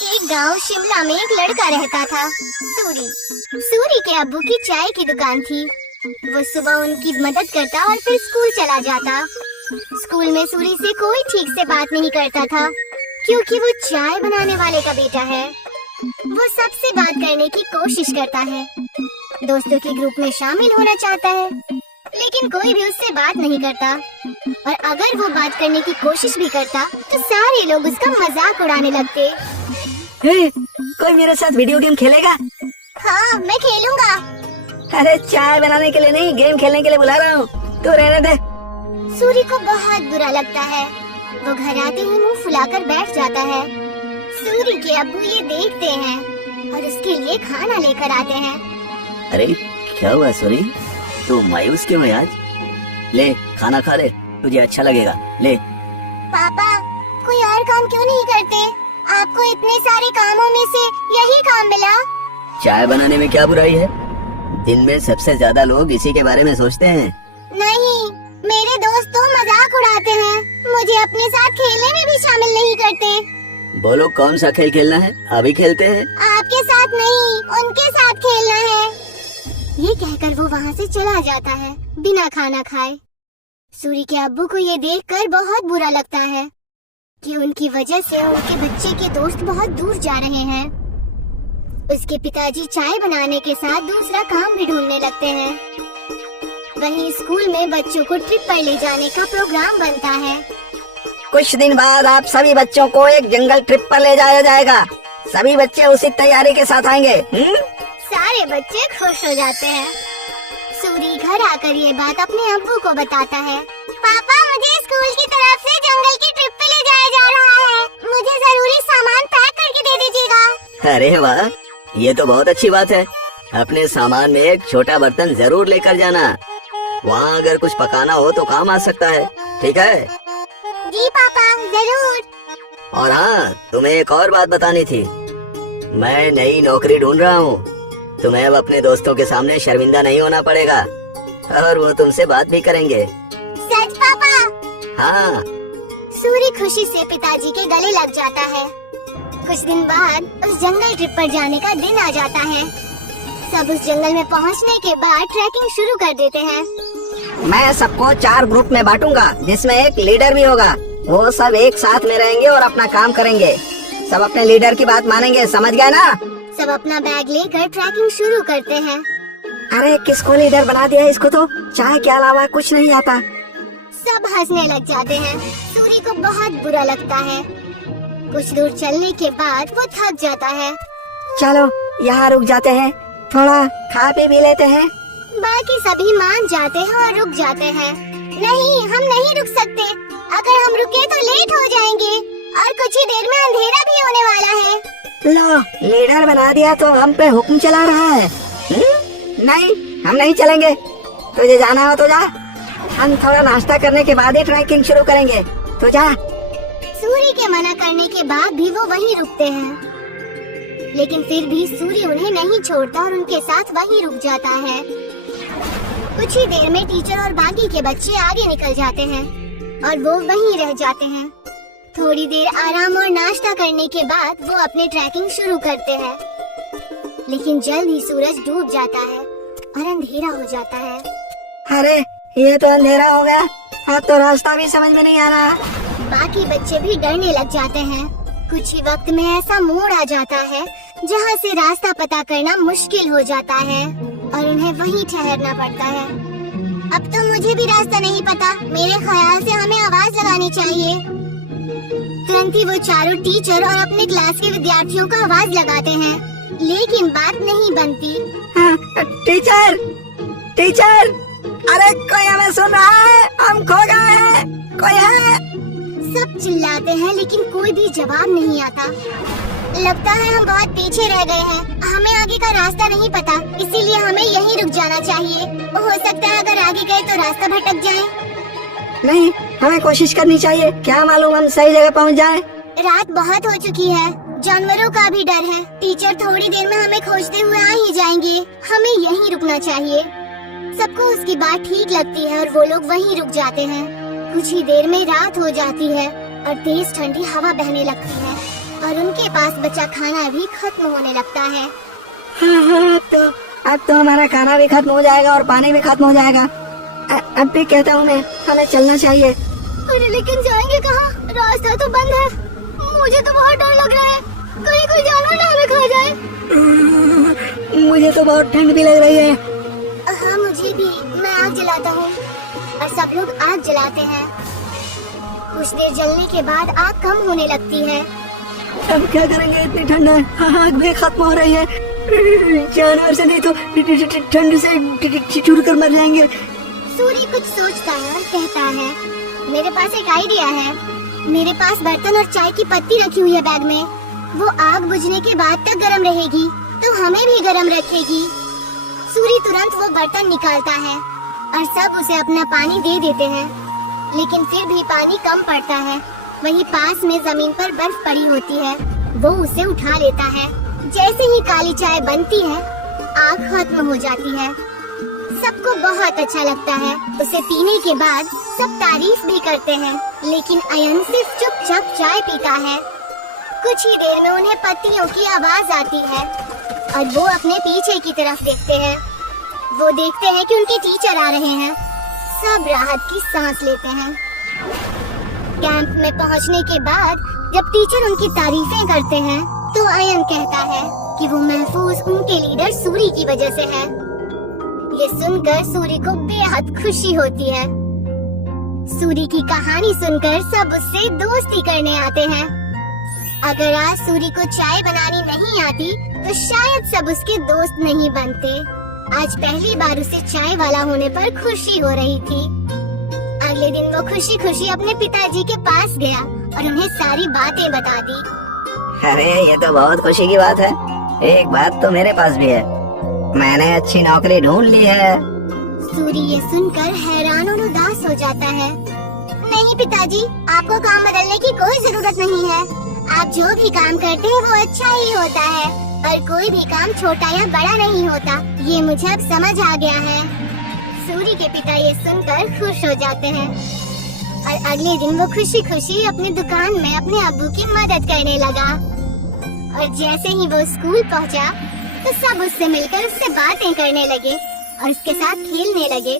एक गांव शिमला में एक लड़का रहता था, सूरी। सूरी के अब्बू की चाय की दुकान थी। वो सुबह उनकी मदद करता और फिर स्कूल चला जाता। स्कूल में सूरी से कोई ठीक से बात नहीं करता था, क्योंकि वो चाय बनाने वाले का बेटा है। वो सबसे बात करने की कोशिश करता है, दोस्तों के ग्रुप में शामिल होना चाहता है, लेकिन कोई भी उससे बात नहीं करता। और अगर वो बात करने की कोशिश भी करता तो सारे लोग उसका मजाक उड़ाने लगते। हे, कोई मेरे साथ वीडियो गेम खेलेगा? हाँ, मैं खेलूंगा। अरे चाय बनाने के लिए नहीं, गेम खेलने के लिए बुला रहा हूँ, तू रहने दे। सूरी को बहुत बुरा लगता है। वो घर आते ही मुंह फुलाकर बैठ जाता है। सूरी के अब्बू ये देखते हैं और उसके लिए खाना लेकर आते हैं। अरे क्या हुआ सूरी, तू मायूस क्यों है आज? ले खाना खा ले, तुझे अच्छा लगेगा, ले। पापा, कोई और काम क्यों नहीं करते? आपको इतने सारे कामों में से यही काम मिला। चाय बनाने में क्या बुराई है? दिन में सबसे ज्यादा लोग इसी के बारे में सोचते हैं। नहीं, मेरे दोस्त तो मजाक उड़ाते हैं, मुझे अपने साथ खेलने में भी शामिल नहीं करते। बोलो कौन सा खेल खेलना है, अभी खेलते हैं। आपके साथ नहीं, उनके साथ खेलना है। ये कहकर वो वहाँ से चला जाता है बिना खाना खाए। सूरी के अब्बू को ये देखकर बहुत बुरा लगता है कि उनकी वजह से उनके बच्चे के दोस्त बहुत दूर जा रहे हैं। उसके पिताजी चाय बनाने के साथ दूसरा काम भी ढूंढने लगते हैं। वहीं स्कूल में बच्चों को ट्रिप पर ले जाने का प्रोग्राम बनता है। कुछ दिन बाद आप सभी बच्चों को एक जंगल ट्रिप पर ले जाया जाएगा। सभी बच्चे उसी तैयारी के साथ आएंगे। सारे बच्चे खुश हो जाते हैं। सूरी घर आकर ये बात अपने अब्बू को बताता है। पापा, मुझे स्कूल की तरफ से जंगल की ट्रिप पे ले जाया जा रहा है। मुझे जरूरी सामान पैक करके दे दीजिएगा। अरे वाह, ये तो बहुत अच्छी बात है। अपने सामान में एक छोटा बर्तन जरूर लेकर जाना, वहाँ अगर कुछ पकाना हो तो काम आ सकता है, ठीक है? जी पापा, जरूर। और हाँ, तुम्हें एक और बात बतानी थी। मैं नई नौकरी ढूंढ रहा हूँ, तुम्हें अब अपने दोस्तों के सामने शर्मिंदा नहीं होना पड़ेगा और वो तुमसे बात भी करेंगे। सच पापा? हाँ। सूरी खुशी से पिताजी के गले लग जाता है। कुछ दिन बाद उस जंगल ट्रिप पर जाने का दिन आ जाता है। सब उस जंगल में पहुंचने के बाद ट्रैकिंग शुरू कर देते हैं। मैं सबको 4 ग्रुप में बांटूंगा, जिसमें एक लीडर भी होगा। वो सब एक साथ में रहेंगे और अपना काम करेंगे। सब अपने लीडर की बात मानेंगे, समझ गए ना? सब अपना बैग लेकर ट्रैकिंग शुरू करते हैं। अरे किसको लीडर बना दिया? इसको तो चाय के अलावा कुछ नहीं आता। सब हंसने लग जाते हैं। सूरी को बहुत बुरा लगता है। कुछ दूर चलने के बाद वो थक जाता है। चलो यहाँ रुक जाते हैं, थोड़ा खा पी भी लेते हैं। बाकी सभी मान जाते हैं और रुक जाते हैं। नहीं, हम नहीं रुक सकते। अगर हम रुके तो लेट हो जाएंगे और कुछ ही देर में अंधेरा भी होने वाला है। लो, लीडर बना दिया तो हम पे हुक्म चला रहा है। नहीं, हम नहीं चलेंगे। तुझे जाना हो तो जा, हम थोड़ा नाश्ता करने के बाद ही ट्रैकिंग शुरू करेंगे, तो जा। सूरी के मना करने के बाद भी वो वहीं रुकते हैं, लेकिन फिर भी सूरी उन्हें नहीं छोड़ता और उनके साथ वहीं रुक जाता है। कुछ ही देर में टीचर और बाकी के बच्चे आगे निकल जाते हैं और वो वहीं रह जाते हैं। थोड़ी देर आराम और नाश्ता करने के बाद वो अपने ट्रैकिंग शुरू करते हैं, लेकिन जल्द ही सूरज डूब जाता है और अंधेरा हो जाता है। अरे ये तो अंधेरा हो गया, अब तो रास्ता भी समझ में नहीं आ रहा। बाकी बच्चे भी डरने लग जाते हैं। कुछ ही वक्त में ऐसा मोड़ आ जाता है जहाँ से रास्ता पता करना मुश्किल हो जाता है और उन्हें वहीं ठहरना पड़ता है। अब तो मुझे भी रास्ता नहीं पता, मेरे ख्याल से हमें आवाज लगानी चाहिए। तुरंत ही वो चारों टीचर और अपने क्लास के विद्यार्थियों को आवाज लगाते हैं, लेकिन बात नहीं बनती। टीचर, टीचर, अरे कोई हमें सुन रहा है? हम खो गए हैं, कोई है? सब चिल्लाते हैं लेकिन कोई भी जवाब नहीं आता। लगता है हम बहुत पीछे रह गए हैं। हमें आगे का रास्ता नहीं पता, इसीलिए हमें यहीं रुक जाना चाहिए। हो सकता है अगर आगे गए तो रास्ता भटक जाए। नहीं, हमें कोशिश करनी चाहिए, क्या मालूम हम सही जगह पहुंच जाएं। रात बहुत हो चुकी है, जानवरों का भी डर है। टीचर थोड़ी देर में हमें खोजते हुए आ ही जाएंगे। हमें यहीं रुकना चाहिए। सबको उसकी बात ठीक लगती है और वो लोग वहीं रुक जाते हैं। कुछ ही देर में रात हो जाती है और तेज ठंडी हवा बहने लगती है। और उनके पास बचा खाना भी खत्म होने लगता है। हाँ, अब तो हमारा खाना भी खत्म हो जाएगा और पानी भी खत्म हो जाएगा। अब भी कहता हूँ मैं, हमें चलना चाहिए। अरे लेकिन जाएंगे कहाँ? रास्ता तो बंद है। मुझे तो बहुत डर लग रहा है, कहीं कोई जानवर ना हमें खा जाए। मुझे तो बहुत ठंड भी लग रही है। हाँ मुझे भी। मैं आग जलाता हूँ और सब लोग आग जलाते हैं। कुछ देर जलने के बाद आग कम होने लगती है। अब क्या करेंगे, इतनी ठंड है, आग भी खत्म हो रही है। जानवर से नहीं तो ठंड से चिचुर कर मर जाएंगे। सूरी कुछ सोचता है और कहता है, मेरे पास एक आइडिया है। मेरे पास बर्तन और चाय की पत्ती रखी हुई है बैग में। वो आग बुझने के बाद तक गर्म रहेगी तो हमें भी गर्म रखेगी। सूरी तुरंत वो बर्तन निकालता है और सब उसे अपना पानी दे देते हैं, लेकिन फिर भी पानी कम पड़ता है। वहीं पास में जमीन पर बर्फ पड़ी होती है, वो उसे उठा लेता है। जैसे ही काली चाय बनती है, आग खत्म हो जाती है। सबको बहुत अच्छा लगता है। उसे पीने के बाद सब तारीफ भी करते हैं, लेकिन अयन सिर्फ चुपचाप चाय पीता है। कुछ ही देर में उन्हें पत्तियों की आवाज आती है और वो अपने पीछे की तरफ देखते हैं। वो देखते हैं कि उनके टीचर आ रहे हैं। सब राहत की सांस लेते हैं। कैंप में पहुंचने के बाद जब टीचर उनकी तारीफें करते हैं तो अयन कहता है कि वो महफूज उनके लीडर सूरी की वजह से है। ये सुनकर सूरी को बेहद खुशी होती है। सूरी की कहानी सुनकर सब उससे दोस्ती करने आते हैं। अगर आज सूरी को चाय बनानी नहीं आती तो शायद सब उसके दोस्त नहीं बनते। आज पहली बार उसे चाय वाला होने पर खुशी हो रही थी। अगले दिन वो खुशी खुशी अपने पिताजी के पास गया और उन्हें सारी बातें बता दी। अरे ये तो बहुत खुशी की बात है। एक बात तो मेरे पास भी है, मैंने अच्छी नौकरी ढूंढ ली है। सूरी ये सुनकर हैरान और उदास हो जाता है। नहीं पिताजी, आपको काम बदलने की कोई जरूरत नहीं है। आप जो भी काम करते हैं वो अच्छा ही होता है और कोई भी काम छोटा या बड़ा नहीं होता। ये मुझे अब समझ आ गया है। सूरी के पिता ये सुनकर खुश हो जाते हैं और अगले दिन वो खुशी खुशी अपनी दुकान में अपने अब्बू की मदद करने लगा। और जैसे ही वो स्कूल पहुंचा तो सब उससे मिलकर उससे बातें करने लगे और उसके साथ खेलने लगे।